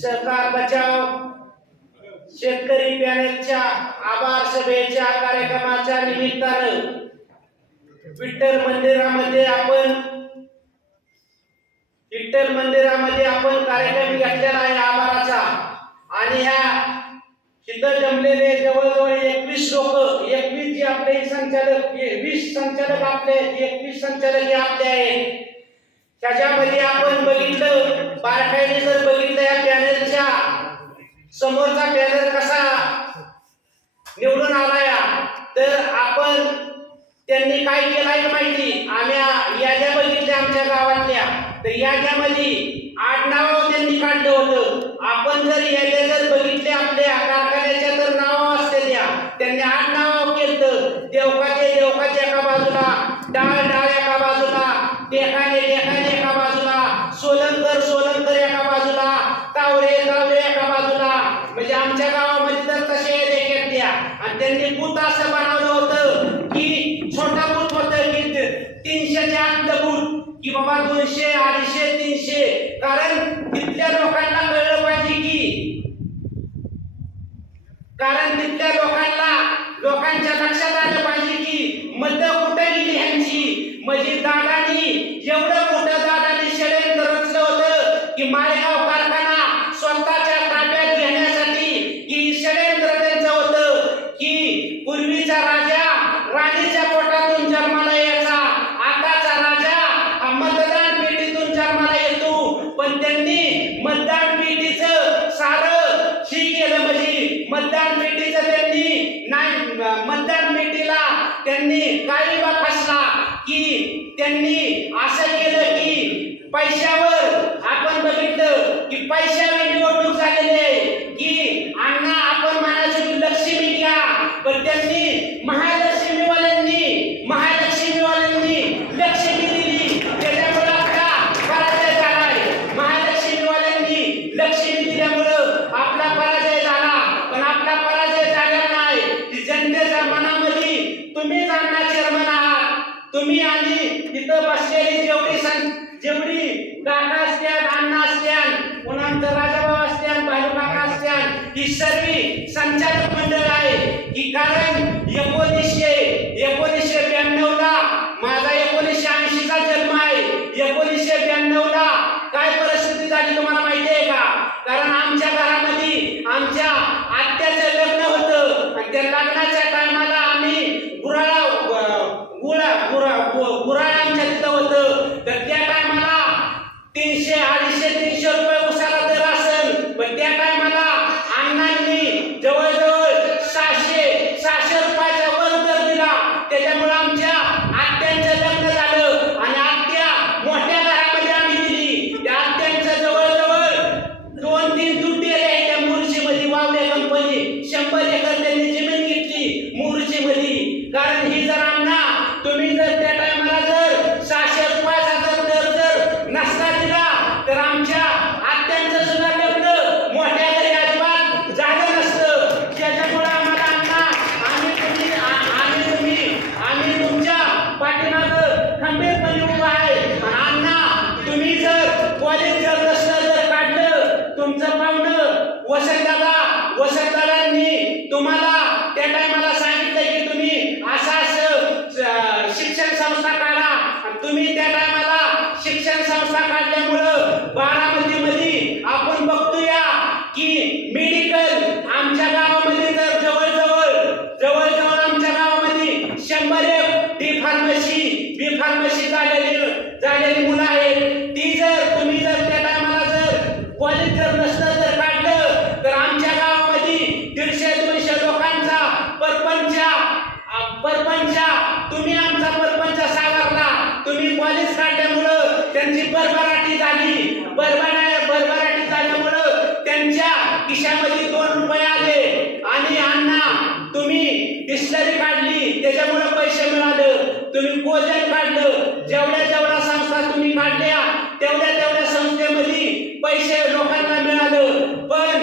सरकार बचाव शेतकरी पॅनेलच्या आभार सभेच्या कार्यक्रमाच्या निमित्तानं विठ्ठल मंदिरामध्ये आपण विठ्ठल मंदिरामध्ये आपण कार्यक्रम घेतलेला आहे आभाराचा. आणि ह्या तिथं जमलेले जवळजवळ एकवीस लोक एकवीस जे आपले संचालक वीस संचालक आपले एकवीस संचालक हे आपले आहेत. त्याच्यामध्ये आपण बघितलं बारकाईने जर बघितलं या पॅनलच्या. समोरचा पॅनल कसा निवडून आलाय. तर आपण त्यांनी काय केलाय माहिती? आम्ही याद्या बघितल्या आमच्या गावातल्या. तर याद्यामध्ये आडनाव त्यांनी काढलं होतं. आपण जर याद्या जर बघितल्या आपल्या कारखान्याच्या तर नाव असते त्या त्यांनी आडनाव केलं देवकाचे देवकाचे एका बाजूला डाळ डाळ एका बाजूला देखाने देखाने एका बाजूला सोलंकर सोलंकर एका बाजूला तावरे तावरे एका बाजूला म्हणजे आमच्या गावामध्ये तर तसे देखील द्या आणि त्यांनी बूथ असं बनवलं होतं की छोटा बूथ होतं की तीनशेच्या आतलं बूथ की बाबा दोनशे अडीचशे तीनशे कारण तिथल्या लोकांना कळलं पाहिजे की कारण तिथल्या लोकांना लोकांच्या लक्षात आलं पाहिजे की मत कुठे गेली ह्यांची? म्हणजे दादानी एवढं त्यांनी असं केलं की पैशावर आपण बघितलं की पैशावर निवडणूक झालेली आहे की अण्णा आपण म्हणायचो की लक्ष्मी घ्या पण त्यांनी महालक्ष्मीवाल्यांनी महालक्ष्मीवाल्यांनी लक्ष्मी दिली त्याच्यामुळे आपला पराजय झाला आहे महालक्ष्मीवाल्यांनी लक्ष्मी दिल्यामुळं आपला पराजय झाला पण आपला पराजय झाला नाही की जनतेच्या मनामध्ये तुम्हीच अण्णा चेअरमन आहात तुम्ही आणि तिथं बसलेली जेवढी सं जेवढी काका असत्यान अण्णा असत्यान पुन्हा राजाभाऊ असत्यान भालू काका असत्यान ही सर्व संचालक मंडळ आहे. की कारण एकोणीसशे एकोणीसशे ब्याण्णव ला माझा एकोणीसशे ऐंशी चा जन्म आहे. एकोणीसशे ब्याण्णव ला काय परिस्थिती झाली तुम्हाला माहिती आहे का? कारण आमच्या घरामध्ये आमच्या आत्याचं लग्न होतं आणि त्या लग्नाच्या टायमाला आम्ही गुराळा गुळा गुरा गुराळ आमच्या तिथं होतं तर त्या टायमाला तीनशे अडीचशे तीनशे रुपये उसाला दर असेल पण त्या टायमाला अण्णांनी जवळजवळ सहाशे सहाशे रुपयाचा वर दर दिला त्याच्यामुळे आमच्या आत्यांचं लग्न झालं आणि आत्या मोठ्या घरामध्ये आम्ही दिली त्या आत्यांचं जवळजवळ दोन तीन तुटे आहे त्या मुरुशीमध्ये वावड्या कंपनी शंभर एकर त्यांनी जमीन घेतली मुरुशीमध्ये कारण ही जर अण्णा तुम्ही जर त्या टायमाला जर सहाशे रुपयाचा जर दर जर नसता दिला तर आमच्या आत्यांचं सुद्धा लग्न मोठ्या घरी अजिबात झालं नसतं त्याच्यामुळे आम्हाला अण्णा आम्ही तुम्ही आ- आम्ही तुम्ही आम्ही तुमच्या पाठीमागं खंबीरपणे उभा आहे आणि अण्णा तुम्ही जर कॉलेज जर रस्ता जर काढलं तुमचं पाहुणं वसंतदादा वसंतदादांनी तुम्हाला त्या टायमाला सांगितलं की तुम्ही असं असं स- शिक्षण संस्था काढा आणि तुम्ही त्या टायमाला शिक्षण संस्था काढल्यामुळं बारामतीमध्ये आपण बघतोया की मेडिकल आमच्या गावामध्ये तर जवळजवळ जवळजवळ आमच्या गावामध्ये शंभर एक डी फार्मसी बी फार्मसी झालेली झालेली मुलं आहेत ती जर तुम्ही जर त्या टायमाला जर कॉलेज जर नसतं जर काढलं तर आमच्या गावामध्ये दीडशे दोनशे लोकांचा परपंच आ, परपंच तुम्ही आमचा परपंच सावरला तुम्ही कॉलेज काढल्यामुळं त्यांची बरबराटी झाली. बरबरा बरबराटी झाल्यामुळं त्यांच्या खिशामध्ये दोन रुपये आले. आणि अण्णा तुम्ही डिस्लरी काढली. त्याच्यामुळे पैसे मिळाले. तुम्ही कोजन काढलं. जेवढ्या जेवढ्या संस्था तुम्ही काढल्या तेवढ्या तेवढ्या संस्थेमध्ये पैसे लोकांना मिळालं. पण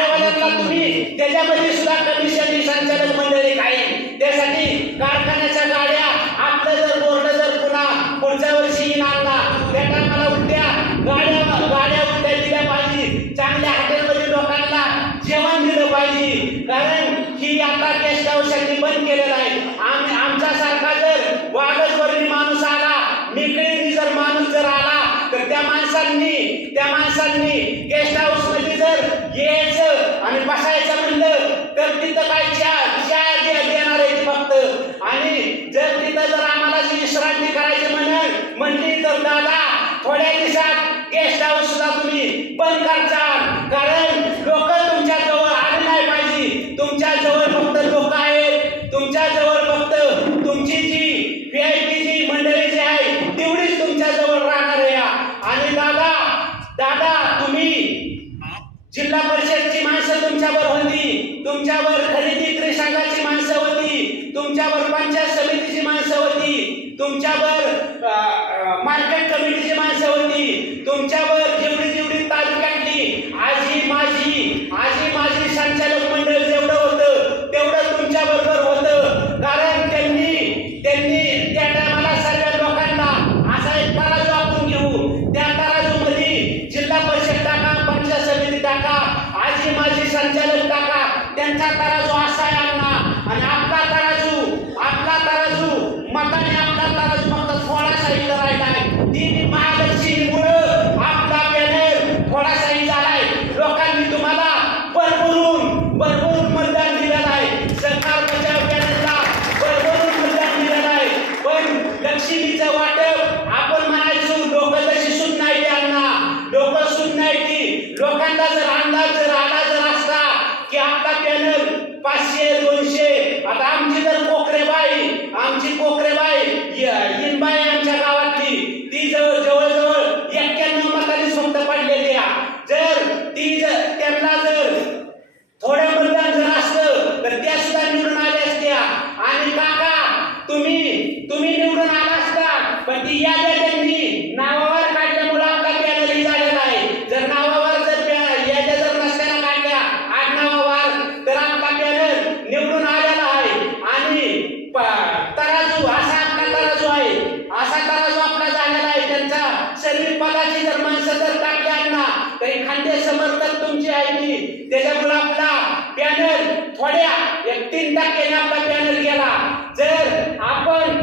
कारखान्यावाल्यांना तुम्ही त्याच्यामध्ये सुद्धा कमिशन संचालक मंडळी कायम त्यासाठी कारखान्याच्या गाड्या आपलं जर बोर्ड जर पुन्हा पुढच्या वर्षी येईल आणला त्यांना मला उद्या गाड्या गाड्या उद्या दिल्या पाहिजे. चांगल्या हॉटेलमध्ये लोकांना जेवण दिलं पाहिजे. कारण ही आता गेस्ट हाऊससाठी बंद केलेलं आहे. आम्ही आमच्यासारखा जर वागजवर्णी माणूस आला निकळी जर माणूस जर आला तर त्या माणसांनी त्या माणसांनी गेस्ट हाऊसमध्ये जर यायचं आणि बसायचं म्हणलं तर तिथं काय चहा देणार आहे फक्त. आणि जर तिथं जर आम्हाला विश्रांती करायची म्हणत म्हणली तर दादा थोड्या दिवसात गेस्ट हाऊस सुद्धा तुम्ही बंद करता कारण आहे त्याच्यामुळे आपला पॅनल थोड्या एक तीन टक्के आपला पॅनल गेला. जर आपण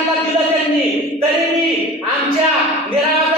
सरकारला दिलं त्यांनी. तरी मी आमच्या निराळ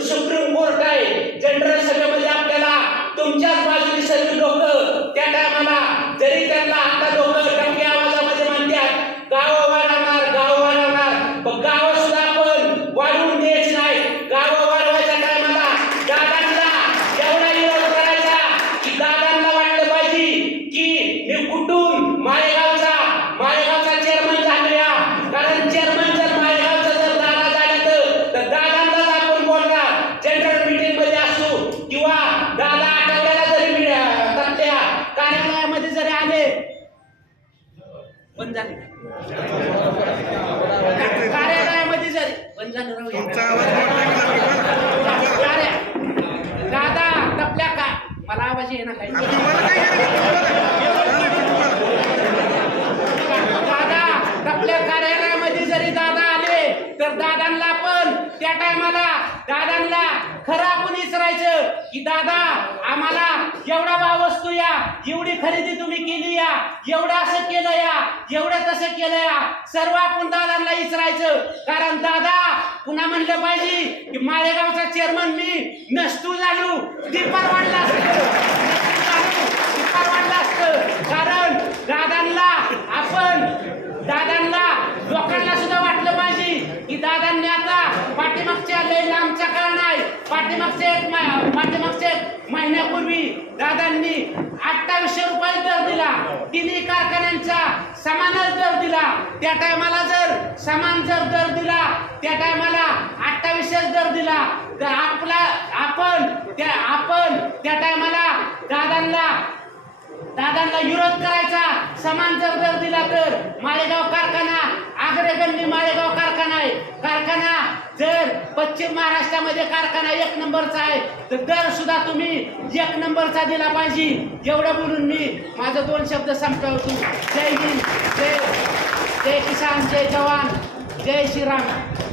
सुप्रीम कोर्ट आहे. जनरल सभेमध्ये आपल्याला तुमच्याच बाजूने सगळी लोक त्या टायमाला जरी त्यांना आता बंद झाले. कार्यालयामध्ये झाले बंद झालं दादा तपल्या का? मला आवाज येणार काय दादा तपल्या कार्यालयामध्ये जरी दादा आले तर दादांना पण त्या टायमाला दादांना खरं आपण विचारायचं की दादा आम्हाला एवढा भाव वस्तू या. एवढी खरेदी तुम्ही केली या. एवढं असं केलं या. एवढं तसं केलं या. सर्व आपण दादांना विचारायचं कारण दादा पुन्हा म्हणलं पाहिजे की माळेगावचा चेअरमन मी नसतू झालो. दीपार वाढला वाढलं असतं. कारण दादांना आपण दादांना लोकांना सुद्धा वाटलं पाहिजे की दादांनी आता पाठीमागच्या लय लांबचा काळ पाठीमागच्या मा- पाठीमागच्या महिन्यापूर्वी दादांनी अठ्ठावीसशे रुपये दर दिला. तिन्ही कारखान्यांचा समानच दर दिला. त्या टायमाला जर समान जर दर दिला त्या टायमाला अठ्ठावीसशेच दर दिला. तर आपला आपण त्या आपण त्या टायमाला दादांना दादांना विरोध करायचा. समान जर दर दिला तर मालेगाव कारखाना अग्रगण्य माळेगाव कारखाना आहे. कारखाना जर पश्चिम महाराष्ट्रामध्ये कारखाना एक नंबरचा आहे तर दर सुद्धा तुम्ही एक नंबरचा दिला पाहिजे. एवढं बोलून मी माझं दोन शब्द संपवतो. जय हिंद जय जय किसान जय जवान जय श्रीराम.